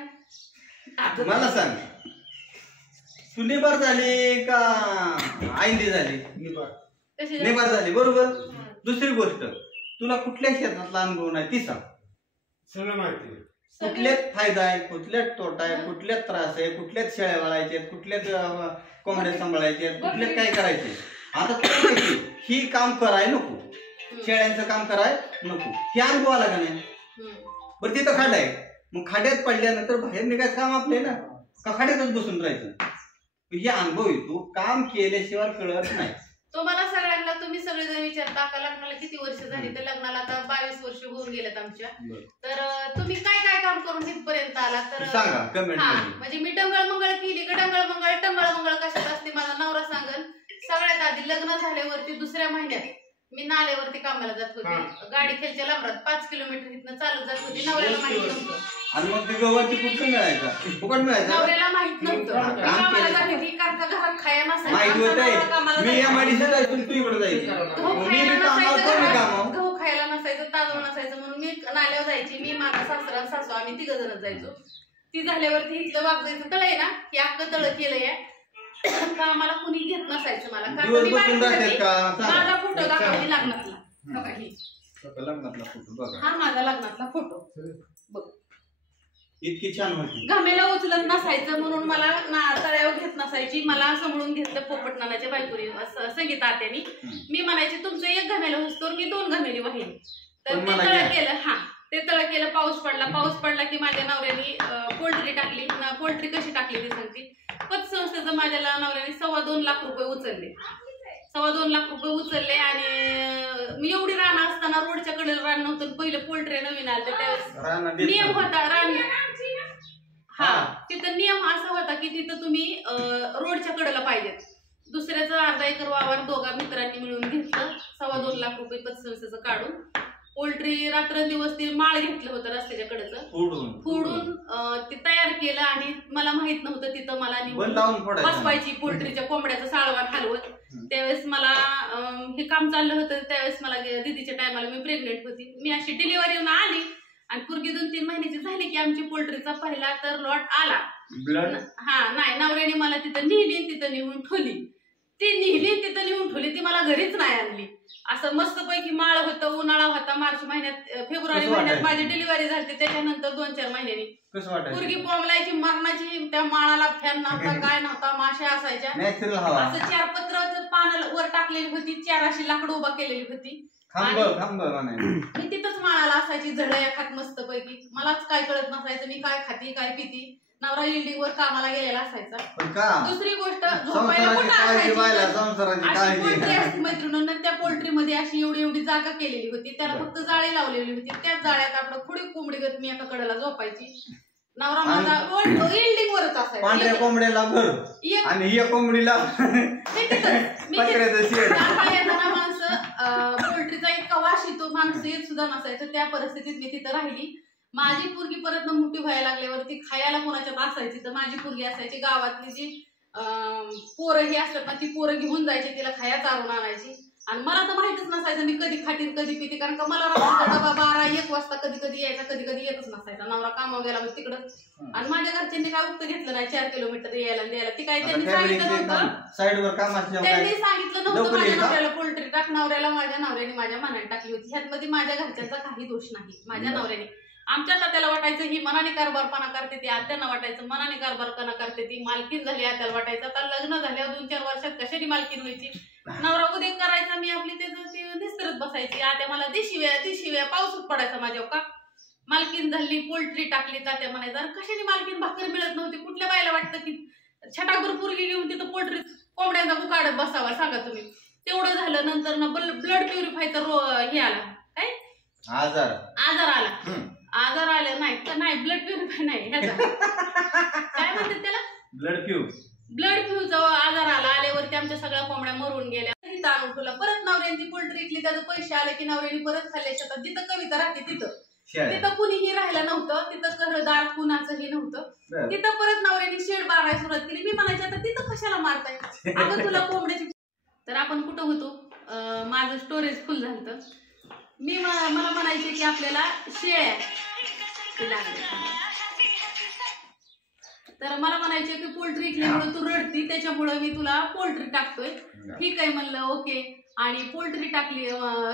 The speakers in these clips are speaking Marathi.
काय मला सांग, तू निबार झाली का आईंदी झाली? निबार झाली, बरोबर. दुसरी गोष्ट, तुला कुठल्या शेतातला अनुभव नाही ती सांग. सगळं माहिती, कुठल्यात फायदा आहे, कुठल्यात तोटा आहे, कुठल्यात त्रास आहे, कुठल्यात शेळ्या वळायचे, कुठल्यात कोंबड्या सांभाळायचे, कुठल्यात काय करायचे. आता तुला माहिती ही काम कराय नको, शेळ्यांचं काम कराय नको, हे अनुभव आला का नाही? बरं तिथं खाड आहे, मग खाड्यात पडल्यानंतर बाहेर निघायचं काम आपले ना, का खाड्यातच बसून राहायचं? हे अनुभव येतो, काम केल्याशिवाय कळत नाही. तो मला सगळ्यांना तुम्ही सगळेजण विचारता का लग्नाला किती वर्ष झाली, तर लग्नाला आता 22 वर्ष होऊन गेलेत आमच्या. तर तुम्ही काय काय काम करून इथपर्यंत आला तर सांगा कमेंट मध्ये. म्हणजे मी टंगळ मंगळ केली का टंगळ मंगळ कशात असते माझा नवरा सांगल. सगळ्यात आधी लग्न झाल्यावरती दुसऱ्या महिन्यात मी नाल्यावरती कामाला जात होती, गाडी खेळच्या लांबरात 5 किलोमीटर इथनं चालत जात होती. नवऱ्याला माहित नव्हतं. आणि मग ते गव्हाची कुठं मिळायचा, फुकट मिळायचा? नवऱ्याला माहित नव्हतं. कामाला जात होती कारण का घरात खाया नसायचं. मी या माडीशी जायचो, तू इकडे जायची. गहू खायला नसायचं, तांदूळ नसायचं, म्हणून मी नाल्यावर जायची. मी माझा सासरा सासू आम्ही 3 जण जायचो. ती झाल्यावरती इथलं वाघ जायचं तळ आहे ना, की अख्खं तळ केलंय. कामाला कुणी घेत नसायचं मला, कारण माझा फोटो दाखवली लग्नातला. हा माझा लग्नातला फोटो बघ, इतकी छान होती. घमेला उचलत नसायचं म्हणून मला तळ्यावर घेत नसायची. मला सांभाळून घेतलं पोपट नानाच्या बायकोनी, संगीता आत्यानी. मी म्हणायचे तुमचं 1 घमेला होतो, मी 2 घमेली वाहीन. तर ते तळ केलं. हा ते तळ केलं. पाऊस पडला की माझ्या नवऱ्याने पोल्ट्री टाकली. पोल्ट्री कशी टाकली ती सांगते. पतसंस्थेचं माझ्या नवऱ्याने 2.25 लाख रुपये उचलले. 2.25 लाख रुपये उचलले. आणि मी एवढी रान असताना रोडच्या कडेला रान नव्हतं. पहिले पोल्ट्री नवीन आलं त्यावेळेस नियम होता रान. हा तिथं नियम असा होता की तिथं तुम्ही रोडच्या कडेला पाहिजेत. दुसऱ्याचं अर्धा एकर वावर 2 मित्रांनी मिळून घेतलं. 2.25 लाख रुपये पतसंस्थेचं काढून पोल्ट्री रात्रंदिवस ते माळ घेतलं होतं रस्त्याच्या कडेचं, फोडून ते तयार केलं. आणि मला माहित नव्हतं तिथं मला बसवायची पोल्ट्रीच्या कोंबड्याचं साळवान हलवत. त्यावेळेस मला हे काम चाललं होतं. त्यावेळेस मला दीदीच्या टायमाला मी प्रेग्नेंट होती. मी अशी डिलिव्हरी आली आणि पोरगी 2-3 महिन्याची झाली की आमची पोल्ट्रीचा पहिला तर लॉट आला. हा नाही, नवऱ्याने मला तिथं नेली, तिथं नेऊन ठेवली. ती नेली तिथं नेऊन ठेवली, ती मला घरीच नाही आणली. असं मस्तपैकी माळ होतं, उन्हाळा होता. मार्च महिन्यात फेब्रुवारी महिन्यात माझी डिलिव्हरी झाली. त्याच्यानंतर 2-4 महिन्यांनी पोरगी बोंबलायची मरणाची. त्या माळाला फॅन नव्हता, काय नव्हता, माश्या असायच्या. असं 4 पत्राचं पान वर टाकलेली होती, 4 अशी लाकडं उभा केलेली होती. मी तिथंच माळाला असायची झडया खात मस्त पैकी. मलाच काय कळत नसायचं मी काय खाती काय पिती. नवरा बिल्डिंग वर कामाला गेलेला असायचा. दुसरी गोष्ट झोपायला कुठं असायची मैत्रिणींना. त्या पोल्ट्री मध्ये अशी एवढी जागा केलेली होती, त्याला फक्त जाळी लावलेली होती. त्याच जाळ्यात आपलं खुडी कोंबडी गत मी एका कडेला झोपायची. नवरा माझा बिल्डिंग वरच असायचा. पांढऱ्या कोंबड्याला घर आणि या कोंबडीला माणसं पोल्ट्रीचा इतका वास येतो, माणसं येत सुद्धा नसायचं. त्या परिस्थितीत मी तिथं राहिली. माझी पोरगी परत मोठी व्हायला लागल्यावरती खायला कोणाच्यात असायची तर माझी पोरगी असायची. गावातली जी पोरं ही असतात ना, ती पोरं घेऊन जायची, तिला खाया चारून आणायची. आणि मला तर माहितच नसायचं मी कधी खातील कधी पिते, कारण का मला डबा 12-1 वाजता कधी यायचा, कधी येतच नसायचा. नवरा कामावर गेला मग तिकडं. आणि माझ्या घरच्यांनी काय उक्त घेतलं नाही 4 किलोमीटर यायला द्यायला. ती काय त्यांनी सांगितलं नव्हतं. त्यांनी सांगितलं नव्हतं माझ्या नवऱ्याला पोल्ट्री टाक. नवऱ्याला माझ्या नवऱ्याने माझ्या मनाने टाकली होती. ह्यातमध्ये माझ्या घरच्यांचा काही दोष नाही. माझ्या नवऱ्याने आमच्या तात्याला वाटायचं ही मनाने कारभारपणा करते ती, आत्यांना वाटायचं मनाने कारभारपणा करते ती. मालकीन झाली आत्याला वाटायचं. आता लग्न झाल्यावर 2-4 वर्षात कशाने मालकीन व्हायची. नवरा उद्या करायचा, मी आपली त्याचं निस्तरत बसायची. आत्या मला दिशिव्या पाऊसच पडायचा माझ्यावर. का मालकीन झाली, पोल्ट्री टाकली. तात्या म्हणायचा कशाने मालकीन भाकर मिळत नव्हती. कुठल्या बायला वाटतं की छटाकभर पोरगी घेऊन तिथं पोल्ट्री कोंबड्यांचा गुकाडत बसावा, सांगा तुम्ही. तेवढं झालं. नंतर ना ब्लड प्युरिफायचा हे आला, काय आजार आला नाही ब्लड प्युरिफाय नाही, काय म्हणतात त्याला, ब्लड फ्यूचा आजार आला. आल्यावरती आमच्या सगळ्या कोंबड्या मरून गेल्या. तिथं आणून ठेवला. परत नवऱ्यांची पोल्ट्री इकली, त्याचे पैसे आले की नवऱ्याने परत खाल्ल्या शेतात. जिथं कविता राहते तिथं कुणीही राहिलं नव्हतं. तिथं घरदार कुणाचंही नव्हतं. तिथं परत नवऱ्याने शेड बांधायला सुरुवात केली. मी म्हणायचे आता तिथं कशाला मारताय, अगं तुला कोंबड्याची. तर आपण कुठं होतो, माझं स्टोरेज फुल झालं. मला म्हणायचे की आपल्याला शेळ्या लागले. तर मला म्हणायचे की पोल्ट्री इकल्यामुळे तू रडती, त्याच्यामुळे मी तुला पोल्ट्री टाकतोय. ठीक आहे म्हणलं, ओके. आणि पोल्ट्री टाकली,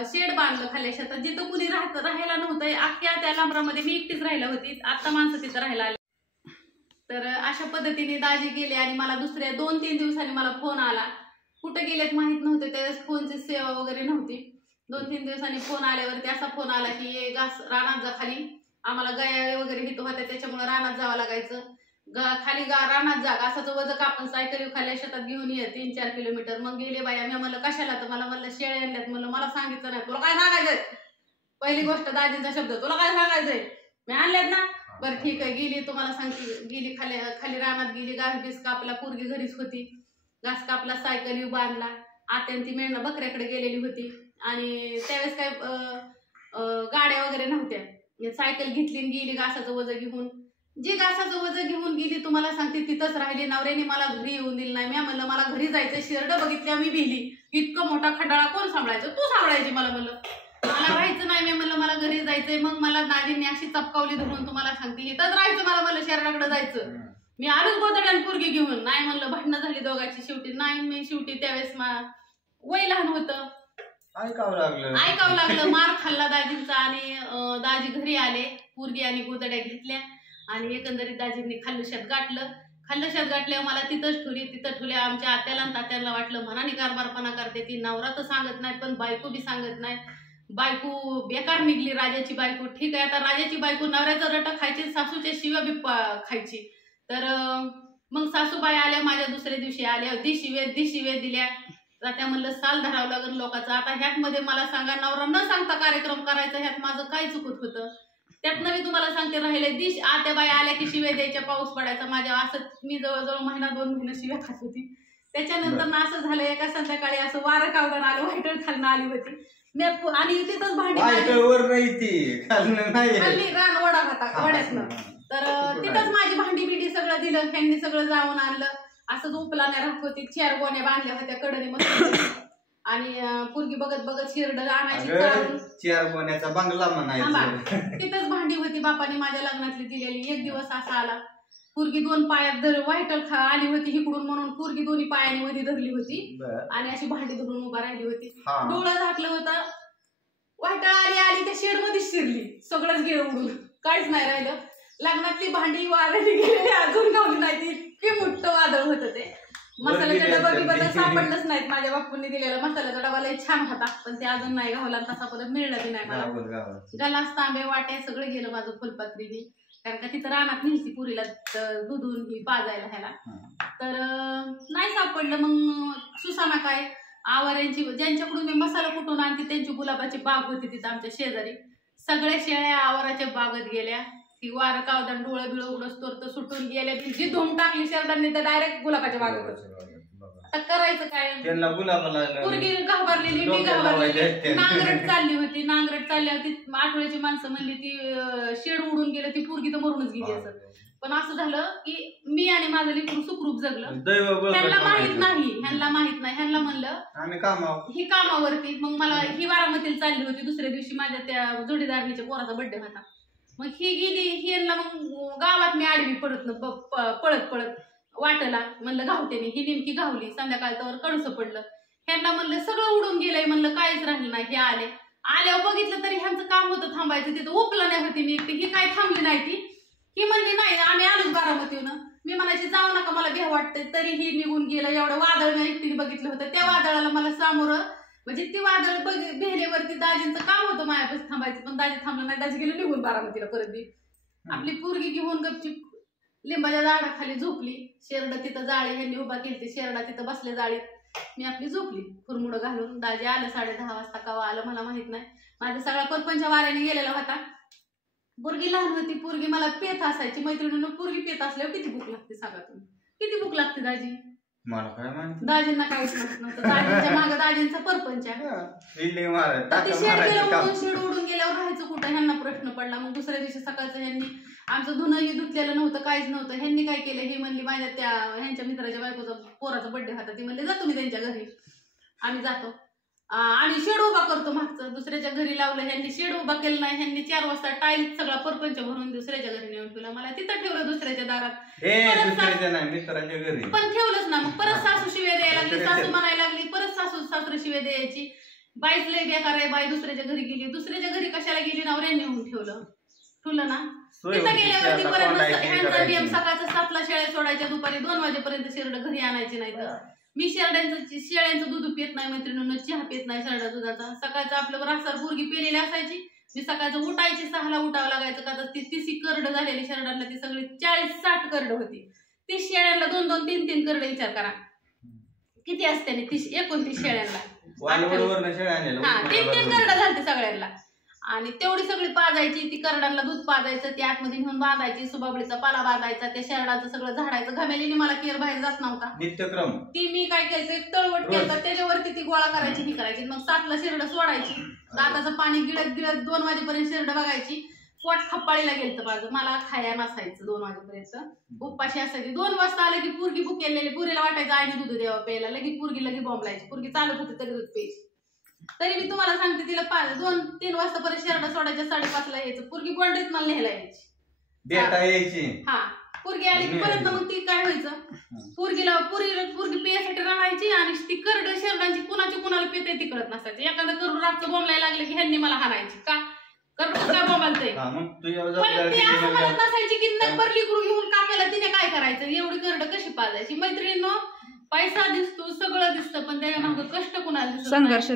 शेड बांधलं खाली शेतात, जिथं कुणी राहायला नव्हतं. अख्ख्या त्या लांबरामध्ये मी एकटीच राहिला होती, आता माणसं तिथं राहायला आली. तर अशा पद्धतीने दाजी गेले आणि मला दुसऱ्या 2-3 दिवसांनी मला फोन आला. कुठे गेलेत माहित नव्हते, त्यावेळेस फोनची सेवा वगैरे नव्हती. 2-3 दिवसांनी फोन आल्यावरती असा फोन आला की ये घास रानात जा खाली, आम्हाला गाया वगैरे हित होत्या त्याच्यामुळे रानात जावं लागायचं. खाली रानात जा, घासाचं वजन कापून सायकली खाली शेतात घेऊन ये 3-4 किलोमीटर. मग गेले बाया. मी म्हणलं कशाला, तर मला म्हणलं शेळ्या आणल्यात. म्हणलं मला सांगितलं नाही, तुला काय सांगायचंय? पहिली गोष्ट दाजींचा शब्द, तुला काय सांगायचंय, मी आणल्यात ना. बरं ठीक आहे. गेली, तुम्हाला सांगते, गेली खाली रानात गेली, घास बीस कापला, पोरगी घरीच होती, घास कापला, सायकली बांधला. आत्यान ती मेंढा बकऱ्याकडे गेलेली होती आणि त्यावेळेस काय गाड्या वगैरे नव्हत्या. सायकल घेतली आणि गेली घासाचं वजन घेऊन. जी घासाचं वजन घेऊन गेली तुम्हाला सांगते तिथंच राहिली. नवऱ्याने मला घरी येऊन दिलं नाही. मी म्हणलं मला घरी जायचं. शेरड बघितल्या मी भिली. इतकं मोठा खंडाळा कोण सांभाळायचं, तू सांभाळायची. मला म्हणलं मला राहायचं नाही. मी म्हणलं मला घरी जायचंय. मग मला दाजींनी अशी चपकावली धरून, तुम्हाला सांगते इथंच राहायचं. मला म्हणलं शेरडाकडे जायचं. मी आलोच गोदड्यान पोरगी घेऊन. नाही म्हणलं, भांडणं झाली दोघांची. शेवटी नाही, मी शेवटी त्यावेळेस वय लहान होतं, ऐकावं लागलं. मार खाल्ला दाजींचा आणि दाजी घरी आले. पोरगी आणि गोदड्या घेतल्या आणि एकंदरीत दाजींनी खाल्लशात गाठल्यावर मला तिथंच ठेवले. आमच्या आत्याला आणि तात्याला वाटलं मनाने कारभारपणा करते ती, नवरा तर सांगत नाही पण बायको बी सांगत नाही. बायको बेकार निघली, राजाची बायको. ठीक आहे, आता राजाची बायको नवऱ्याचं रट खायची, सासूच्या शिव्या बी खायची. तर मग सासूबाई आल्या माझ्या, दुसऱ्या दिवशी आल्या, दी शिव्या दिल्या. त्या म्हणलं साल धरावं लागेल लोकांचं. आता ह्यात मध्ये मला सांगा, नवरा न सांगता कार्यक्रम करायचा, ह्यात माझं काय चुकत होतं? त्यातनं मी तुम्हाला सांगते, राहिले आत्या बाई आल्या की शिव्या द्यायच्या, पाऊस पडायचा. माझ्या असं मी जवळजवळ 1-2 महिने शिव्या खात होती. त्याच्यानंतर असं झालं, एका संध्याकाळी असं वारं कावदान आलं, व्हायटल खालनं आली होती मी आणि तिथंच भांडी खाल्ली, रान वडा होता वड्यातनं. तर तिथंच माझी भांडी बिंडी सगळं दिलं, ह्यांनी सगळं जाऊन आणलं. असंच उपलाने राहत होती. 4 गोण्या बांधल्या होत्या कडनी मस्त आणि पोरगी बघत शिरड आणायची. 4 गोण्याचा बंगला म्हणायचा. तिथंच भांडी होती बापाने माझ्या लग्नातली दिलेली. एक दिवस असा आला, पोरगी 2 पायात व्हायटल आली होती इकडून, म्हणून पोरगी 2 पायाने मध्ये धरली होती आणि अशी भांडी धरून उभा राहिली होती. डोळं झाकलं होतं, व्हायटल आली त्या शेड मध्ये शिरली, सगळंच गेलं उडून, काहीच नाही राहिलं. लग्नातली भांडी वाढली गेलेली, अजून गावली नाही ती. इतके मोठं वादळ होतं ते. मसाल्याच्या डबा सापडलंच नाहीत. माझ्या बापूंनी दिलेला मसाल्याचा डबा लय छान होता, पण ते अजून नाही गावला. तसा परत मिळलं नाही मला. गलास, तांबे, वाट्या सगळं गेलं माझं फुलपात्रीने. कारण का तिथं रानात नेलती पुरीला दुधून ही पाजायला ह्याला. तर नाही सापडलं. मग सुसाना काय आवाऱ्यांची, ज्यांच्याकडून मी मसाला कुठून आणते त्यांची गुलाबाची बाग होती तिथं आमच्या शेजारी. सगळ्या शेळ्या आवाराच्या बागेत गेल्या. ती वारं कावदान डोळं बिळं उडस तर सुटून गेल्या. जी धुम टाकली शेरडांनी तर डायरेक्ट गुलाबाच्या बागेत. आता करायचं काय? पोरगी घाबरलेली, मी घाबरलेली. नांगरट चालली होती. आठवड्याची माणसं म्हणली ती शेड उडून गेलं, ती पोरगी तर मरूनच गेली. असं पण असं झालं की मी आणि माझं लेकरू सुखरूप जगलं. ह्यांना माहित नाही. ह्यांना म्हणलं ही कामावरती. मग मला ही बारामतीला चालली होती. दुसऱ्या दिवशी माझ्या त्या जोडीदारणीच्या पोराचा बर्थडे होता. मग ही गेली. ह्यांना मग गावात मी आडवी पळत वाटला. म्हणलं गावते मी. ही नेमकी गावली. संध्याकाळच्यावर कणसं पडलं. ह्यांना म्हणलं सगळं उडून गेलंय, म्हणलं काहीच राहिलं नाही. हे आल्यावर बघितलं तरी ह्यांचं काम होतं थांबायचं. तिथं उपलं नाही होती मी एकटी. ही काय थांबली नाही ती. ही म्हणली नाही आम्ही आलोच बारामतीहून. मी म्हणायची जाऊ नका, मला भ्या वाटतंय. तरी ही निघून गेलं. एवढं वादळ मी एकटीने बघितलं होतं. त्या वादळाला मला सामोरं, म्हणजे ती वादळ भेलेवरती दाजींचं काम होतं माझ्यापासून थांबायचं, पण दाजी थांबलं नाही. दाजी गेलं निघून बारामतीला परत बी. आपली पोरगी घेऊन गपचीप लिंबाच्या झाडाखाली झोपली. शेरड तिथं जाळी ह्यांनी उभा केली. शेरडा तिथं बसले जाळीत. मी आपली झोपली फुरमुडं घालून. दाजी आलं 10:30 वाजता. कवा आलं मला माहित नाही. माझा सगळा परपंच वाऱ्याने गेलेला होता. पोरगी लहान होती. पोरगी मला पेत असायची. मैत्रिणीनं पोरगी पेत असल्यावर किती भूक लागते सांगा तुम्ही? किती भूक लागते दाजी? मला काय माहिती. दाजींना काहीच माहित नव्हतं. दाजींच्या मागं दाजींचा परपंच आहे. शेड उडून गेल्यावर राहायचं कुठं? ह्यांना प्रश्न पडला. मग दुसऱ्या दिवशी सकाळचं ह्यांनी आमचं धुणंही धुतलेलं नव्हतं, काहीच नव्हतं. ह्यांनी काय केलं, हे म्हणली माझ्या त्या ह्यांच्या मित्राच्या बायकोचा पोराचा बर्थडे होता. ती म्हणले जा तुम्ही त्यांच्या घरी, आम्ही जातो. आणि शेड उभा करतो मागचं. दुसऱ्याच्या घरी लावलं, ह्यांनी शेड उभा केलं नाही, ह्यांनी 4 वाजता टाईल्स सगळा परपंच भरून दुसऱ्याच्या घरी नेऊन ठेवला. मला तिथं ठेवलं दुसऱ्याच्या दारात, मित्राच्या घरी पण ठेवलंच ना. मग परत सासू शिव्या द्यायला लागली, सासू म्हणायला लागली, परत सासू शिव्या द्यायची. बाईच लय बेकार आहे, बाई दुसऱ्याच्या घरी गेली. दुसऱ्याच्या घरी कशाला गेली, नवऱ्याने नेऊन ठेवलं ना. तिथं गेल्यावरती परत ह्यांचा नियम सकाळचं 7ला शेळ्या सोडायच्या, दुपारी 2 वाजेपर्यंत शेरडं घरी आणायची नाही. तर मी शेळ्यांचं दूध पित नाही मैत्रिणींना, चहा पित नाही शेरडा दुधाचा. सकाळचं आपलं रासार पोरगी पेलेली असायची, मी सकाळचं उठायची, 6ला उठावं लागायचं. का तर ती 30 करड झालेली शेरडांना, ती सगळी 40-60 करड होती. 30 शेळ्यांना 2-2, 3-3 करड. विचार करा किती असते 29 शेळ्यांना. 3-3 करड झालते सगळ्यांना. आणि तेवढी सगळी पाजायची, ती करडांना दूध पाजायचं, ती आतमध्ये नेऊन बांधायची, सुबाबळीचा पाला बांधायचा, त्या शेरडाचं सगळं झाडायचं. घमेलीने मला केर बाहेर जात नव्हता नित्यक्रम. ती मी काय केलं, एक तळवट केलं, त्याच्यावरती ती गोळा करायची, ही करायची. मग 7ला शेरडं सोडायची, दाताचं पाणी गिळत 2 वाजेपर्यंत शेरडं बघायची. पोट खप्पाळीला गेलं माझं, मला खाया नसायचं 2 वाजेपर्यंत, उपाशी असायची. 2 वाजता आलं की पुरगी भुकेलेली, पुरीला वाटायचं आईने दूध द्यावं प्यायला, लगी पुरगी बॉम्बलायची. पुरगी चालत होती तरी दूध प्यायची. तरी मी तुम्हाला सांगते, तिला 2-3 वाजता परत शेरडा सोडायच्या, 5:30ला यायचं. पुरगी गोंडरीत मला न्यायला यायची. हा, पुरगी आली की परत मग ती काय व्हायचं, पुरगी पियासाठी राहायची. आणि ती करड शेरडांची कुणाला पिते ती कळत नसायची. एखादं करून रातचं बोंबलायला लागलं की ह्यांनी मला हाणायची. का काय बोंबालतंय, पण ती असं म्हणत नसायची की नंबर लिकरू घेऊन कापेला तिने काय करायचं, एवढी करड कशी पाजायची. मैत्रिणींनो, पैसा दिसतो, सगळं दिसतं, पण त्याच्या मागं कष्ट कुणाला दिसत, संघर्ष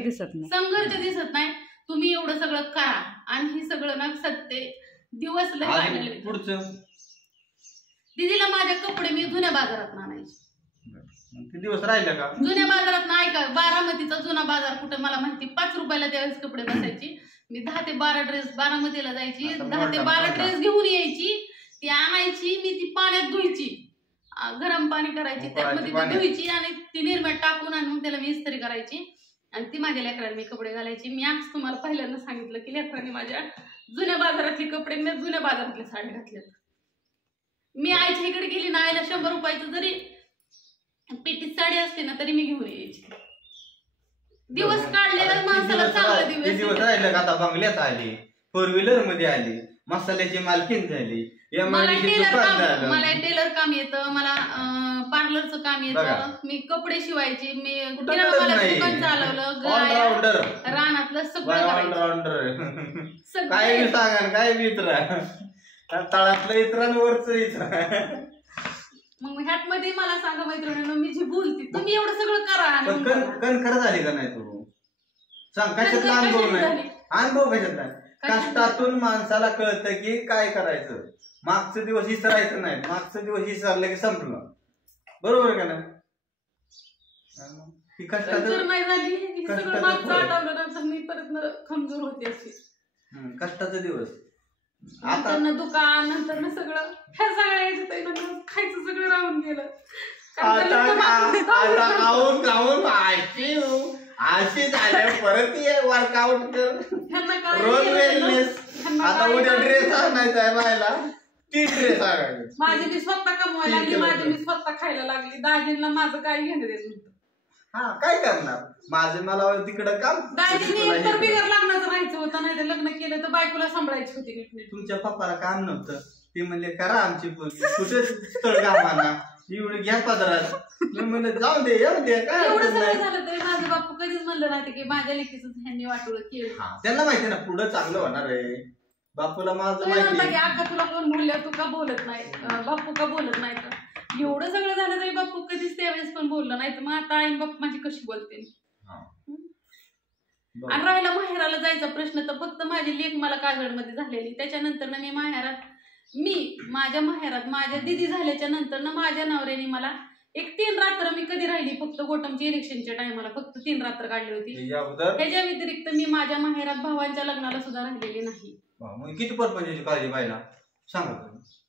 दिसत नाही. तुम्ही एवढं सगळं करा, आणि हे सगळं ना सत्य दिवस लय. पुढचं दिदीला माझे कपडे मी जुन्या बाजारात आणायचे. दिवस राहिलं का जुन्या बाजारात नाही का, बारामतीचा जुना बाजार कुठं मला माहिती, 5 रुपयाला त्यावेळेस कपडे बसायची. मी 10 ते 12 ड्रेस बारामतीला जायची, 10 ते 12 ड्रेस घेऊन यायची. ती आणायची, मी ती पाण्यात धुयची, गरम पाणी करायची, त्यामध्ये धुवायची आणि ती निर्म्यात टाकून आणि मग त्याला मी इस्त्री करायची. आणि ती माझ्या लेकरांनी मी कपडे घालायची. मी आज तुम्हाला पहिल्यांदा सांगितलं की लेकरांनी माझ्या जुन्या बाजारातले कपडे, मी जुन्या बाजारातल्या साड्या घातल्यात. मी आईच्या इकडे गेली ना, आईला 100 रुपयाचं जरी पेटीत साडी असते ना तरी मी घेऊन यायची. दिवस काढलेला माणसाला चांगला दिवस राहिलं का. आता बंगल्यात आली, 4 व्हीलर मध्ये आली, मसाल्याची मालकीन झाली, मला टेलर काम येतं, मला पार्लरचं काम येतं, मी कपडे शिवायचे, मी दुकान चालवलं, रानातलं सगळं काय सांगा, काय मित्र तळातलं इतर वरच इतर. मग ह्यात मध्ये मला सांगा मैत्रिणींनो, मी जी बोलते तुम्ही एवढं सगळं करा. खरं झाली का नाही तू सांग, कशातला अनुभव नाही, अनुभव कशातला. कष्टातून माणसाला कळतं की काय करायचं. मागचे दिवस विसरायचं नाही, मागचे दिवस विसरलं की संपलं. बरोबर का नाही. नाही झाली सगळं मागचं आठवलं नंतर मी परत कमजोर होते अशी. कष्टाचा दिवस, आता दुकान, नंतर सगळं ह्या सगळ्या याच्यात खायचं सगळं राहून गेलं. अशी झाल्या परत ये वर्कआउट कर, रोज वेलनेस. आता उद्या ड्रेस आणायचा आहे बायला, 3 ड्रेस आणायचे. माझी मी स्वतः कमवायला लागली, माझी मी स्वतः खायला लागली. दाजींना माझं काय घेणं देत नव्हतं. हा, काय करणार, माझे मला तिकडं काम. दाजींनी एकतर बिगर लग्नाचं राहायचं होतं, नाही तर लग्न केलं तर बायकोला सांभाळायची होती. तुमच्या पप्पाला काम नव्हतं, ते म्हणले करा आमची पोरगी, कुठे स्थळ कामाना एवढं घ्या पदरात. म्हणलं जाऊ दे, येऊ दे. काय एवढं सगळं झालं तरी माझं बापू कधीच म्हणलं नाही की माझ्या लेकीचं ह्यांनी वाटोळं केलं. त्यांना माहिती ना पुढं चांगलं होणार आहे. बापूला माझं माहिती, अक्का तुला कोण बोलल्या, तू का बोलत नाही, बापू का बोलत नाही. तर एवढं सगळं झालं तरी बापू कधीच त्यावेळेस पण बोललं नाही. तर मग आता आई बापू माझी कशी बोलते. आणि राहिला माहेराला जायचा प्रश्न, तर फक्त माझी लेक मला काजळमध्ये झालेली, त्याच्यानंतर ना माझ्या माहेरात माझ्या दिदी झाल्याच्या नंतर ना माझ्या नवऱ्याने मला 3 रात्र मी कधी राहिली, फक्त गोटमच्या इलेक्शनच्या टायमाला फक्त 3 रात्र काढली होती. त्याच्या व्यतिरिक्त मी माझ्या माहेरात भावांच्या लग्नाला सुद्धा राहिलेली नाही. किती परपंचाची काळजी पाहिला सांगा.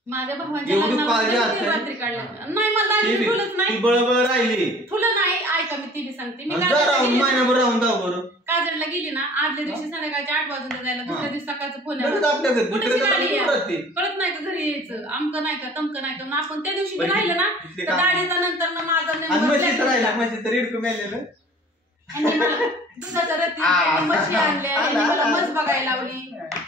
माझ्या भावांच्या लग्नाला 3 रात्री काढल्या नाही, मला ठुलच नाही, बळबळ राहिली ठुलं नाही. ऐका मी ती सांगते, मी काजळला गेली ना, आदल्या दिवशी संध्याकाळच्या 8 वाजून जायला, दुसऱ्या दिवशी सकाळचं फोन कळत नाही का घरी यायचं, आमकं नाही का तमकं नाही का. आपण त्या दिवशी राहिलं ना, गाडीचा नंतर ना माझा ह्यांनी मला दुधाच्या रत्ती म्हशी आणल्या, ह्यांनी मला म्हस बघायला लावली,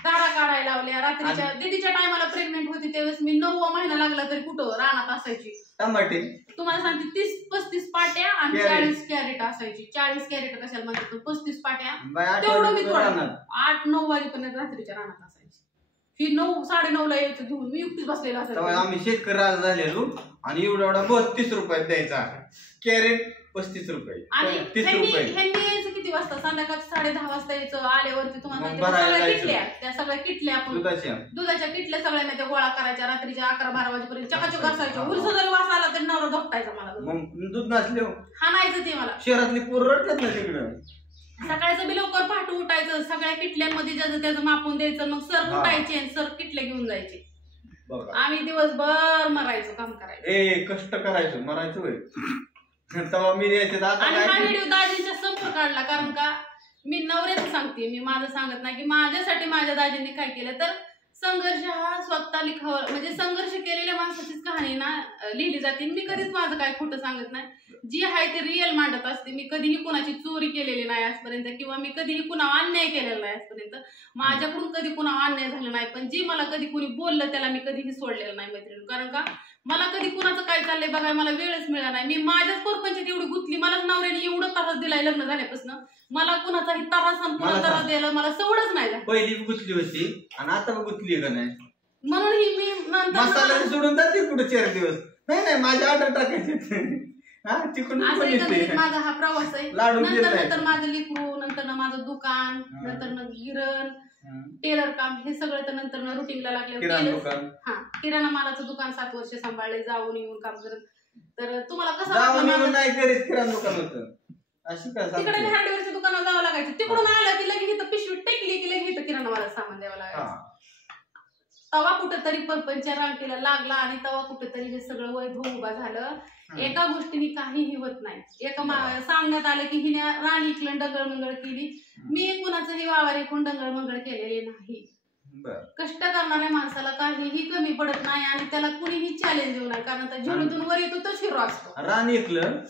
दारा काढायला लावल्या. रात्रीच्या दीदीच्या टायमाला प्रेग्नेंट होती त्यावेळेस मी 9वा महिना लागला तरी कुठं रानात असायची. टमाटे तुम्हाला सांगते 30-35 पाट्या आणि 40 कॅरेट असायची. 40 कॅरेट कशाला म्हणतात, 35 पाट्या तेवढं मी 8-9 वाजेपर्यंत रात्रीच्या रानात असायची. ही 9-9:30ला यायचं घेऊन मी एकटीच बसलेला असायचं. आम्ही शेतकरी झालेलो आणि एवढा 32 रुपयात द्यायचा कॅरेट, 35 रुपये आणि 30 रुपये. ह्यांनी यायचं किती वाजता, संध्याकाळ 10:30 वाजता यायचं. आल्यावरती तुम्हाला सगळ्या किटल्या, त्या सगळ्या किटल्या आपण दुधाच्या किटल्या सगळ्यांना त्या गोळा करायच्या. रात्रीच्या 11-12 वाजेपर्यंत चकाचक असायच्या. उलसा जरी वास आला तरी नवरा झोपटायचा मला. दूध नसले हाणायचं ते मला. शहरातली पोरं रडतात ना तिकडं. सकाळचं बी लवकर पहाटे उठायचं, सगळ्या किटल्यांमध्ये ज्याचं त्याचं मापून द्यायचं, मग सर उठायचे आणि सर किटल्या घेऊन जायचे. आम्ही दिवसभर मरायचो, काम करायचं, कष्ट करायचं, मरायचं होय. तेव्हा मी द्यायचे. आणि हा व्हिडिओ दाजींच्या समोर काढला, कारण का मी नवऱ्याचं सांगते, मी माझं सांगत नाही की माझ्यासाठी माझ्या दाजींनी काय केलं. तर संघर्ष हा स्वतः लिखावा, म्हणजे संघर्ष केलेल्या माणसाचीच कहाणी ना लिहिली जाते. मी कधीच माझं काय खोटं सांगत नाही, जी आहे ते रिअल मांडत असते. मी कधीही कुणाची चोरी केलेली नाही आजपर्यंत, किंवा मी कधीही कुणावर अन्याय केलेला नाही आजपर्यंत. माझ्याकडून कधी कुणावर अन्याय झाला नाही, पण जी मला कधी कुणी बोललं त्याला मी कधीही सोडलेलं नाही मैत्रिणी. कारण का मला कधी कुणाचं काय चाललंय बघाय मला वेळच मिळाला नाही. मी माझ्याच परपंचात एवढी गुंतली, मलाच नवऱ्याने एवढं त्रास दिलाय लग्न झाल्यापासून. मला कुणाचाही त्रास आणि कुणा त्रास द्यायला मला सवडच नाही. पहिली गुंतली होती आणि आता गुंतली का नाही, म्हणून ही मी मसाला सोडून जाते पुढे 4 दिवस. नाही माझ्या ऑर्डर टाकायचे. माझा हा प्रवास आहे. नंतर माझं लिकरू, नंतर माझं दुकान, नंतर गिरण, टेलर काम, हे सगळं तर नंतर रुटीनला लागलं. हा, किराणा मालाचं दुकान 7 वर्ष सांभाळले, जाऊन येऊन काम करत. तर तुम्हाला कसं नाही करीत किराणा दुकान होतं तिकडे हार्डवेअरच्या दुकानावर जावं लागायचं. तिकडून आलं की लगेच इथं पिशवी टेकली की लगेच इथं किराणा मालाचं सामान द्यावं लागायचं. तवा कुठेतरी परपंच रांगेला लागला आणि तवा कुठेतरी हे सगळं वैभव उभा झालं. एका गोष्टीने काहीही होत नाही. सांगण्यात आलं की हिने राणी इकलं डंगळ मंगळ केली. मी कुणाचंही वावर ऐकून डंगळ मंगळ केलेले नाही. कष्ट करणाऱ्या माणसाला काहीही कमी पडत नाही आणि त्याला कुणीही चॅलेंज देऊ नये, कारण झेडूतून वर येतो तर शिरो असतो. रान ऐकलं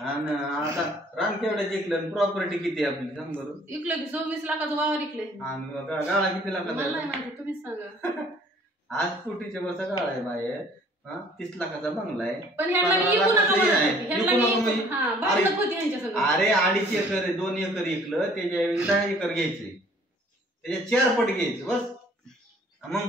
आणि आता रान केवढ्याच ऐकलं, प्रॉपर्टी किती आपली सांग बरं. ऐकलं की 26 लाखाचं वावर ऐकले. गाळा किती लाखाचा नाही माहिती, तुम्हीच सांगा. आज कोटीच्या वरचा गाळा आहे बाहेर, 30 लाखाचा बंगला आहे. पण अरे 2.5 एकर 2 एकर ऐकलं, त्याच्या 10 एकर घ्यायचे, त्याच्या 4 पट घ्यायचं बस. मग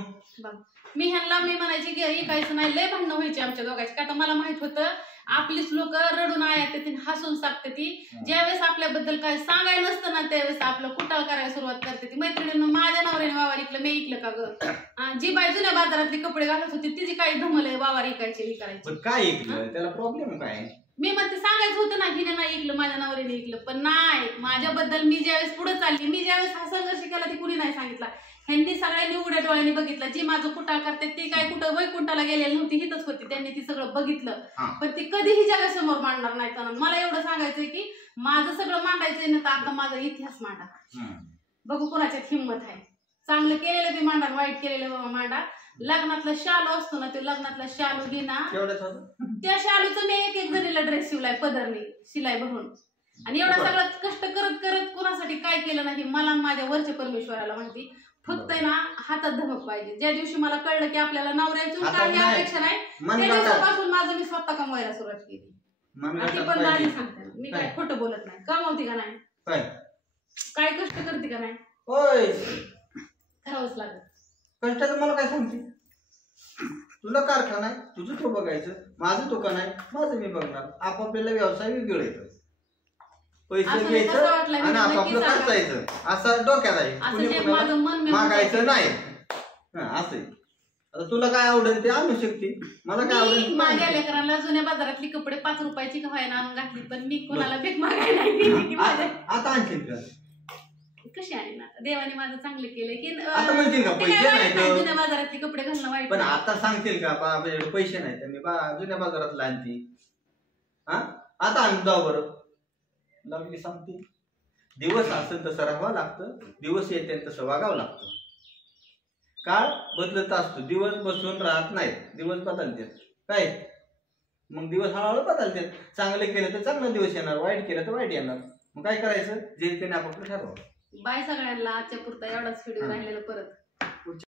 मी म्हणायचे की ऐकायचं नाही. लय भांडणं व्हायची आमच्या दोघांची, का मला माहित होतं आपलीच लोक रडून आया हसून सांगते ती. ज्यावेळेस आपल्याबद्दल काय सांगायला नसतं ना त्यावेळेस आपलं कुटाळ करायला सुरुवात करते ती. मैत्रिणींना माझ्या नवऱ्याने वावर ऐकलं, मी ऐकलं का ग? जी बाई जुन्या बाजारातली कपडे घालत होती तिची काही धमल आहे, वावर ऐकायची हे करायची. काय ऐकलं त्याला प्रॉब्लेम काय? मी म्हणते सांगायचं होतं ना, हिने नाही ऐकलं, माझ्या नवऱ्याने ऐकलं. पण नाही, माझ्याबद्दल मी ज्यावेळेस पुढे चालली, मी ज्यावेळेस हा संघर्ष केला ती कुणी नाही सांगितला. ह्यांनी सगळ्यांनी उघड्या डोळ्यांनी बघितलं. जी माझं कुटाळ करते ती काय कुठं वैकुंठाला गेलेली नव्हती, हितच होती. त्यांनी ती सगळं बघितलं, पण ती कधीही जगासमोर मांडणार नाही. तर मला एवढं सांगायचंय की माझं सगळं मांडायचंय ना, तर आता माझा इतिहास मांडा. बघू कोणाच्यात हिंमत आहे. चांगलं केलेलं बी मांडा, वाईट केलेलं मांडा. लग्नातला शालू असतो ना, तो लग्नातला शालू घे ना, त्या शालूचं मी एक जणीला ड्रेस शिवलाय पदरनी शिलाई भरून. आणि एवढा सगळं कष्ट करत करत कोणासाठी काय केलं नाही मला माझ्या वरच्या परमेश्वराला माहिती. फक्त ना हातात धमक पाहिजे. ज्या दिवशी मला कळलं की आपल्याला नवऱ्याची काही अपेक्षा नाही, त्या दिवसापासून माझं मी स्वतः कमवायला सुरुवात केली. ती पण दादी सांगते ना, मी काय खोटं बोलत नाही. कमावते का नाही, काय कष्ट करते का नाही, करावंच लागत. कष्टाचं मला काय सांगते? तुला कारखाना आहे, तुझं तो बघायचं, माझं दुकान आहे, माझं मी बघणार. आपापल्याला व्यवसाय वेगळे येतात, पैसे घ्यायचं आणि आपापलं खर्चायचं, असं डोक्यात आहे. मागायचं नाही असं. आता तुला काय आवडेल ते आणू शकते, मला काय आवडेल. माझ्या लेकरांना जुन्या बाजारातली कपडे 5 रुपयाची व्हायला आणून घातली, पण मी कोणाला भीक मागायला नाही. आता आणखीन का कशी आहे ना, देवाने माझं चांगलं केलंय की आता म्हणतील का पैसे नाही जुन्या बाजारातले कपडे घालणं वाईट. पण आता सांगतील का पैसे नाही तर मी जुन्या बाजारातला आणते. आता आणून जाऊ बरं लागली सांगते. दिवस असेल तसं राहावं लागतं, दिवस येते तसं वागावं लागतं. काळ बदलत असतो, दिवस बसून राहत नाहीत, दिवस बदलतात. काय मग दिवस हळूहळू बदलतात. चांगले केलं तर चांगला दिवस येणार, वाईट केलं तर वाईट येणार. मग काय करायचं, जे त्याने आपापलं ठरवा. बाय सगळ्यांना, आजच्या पुरता एवढाच व्हिडिओ राहिलेला परत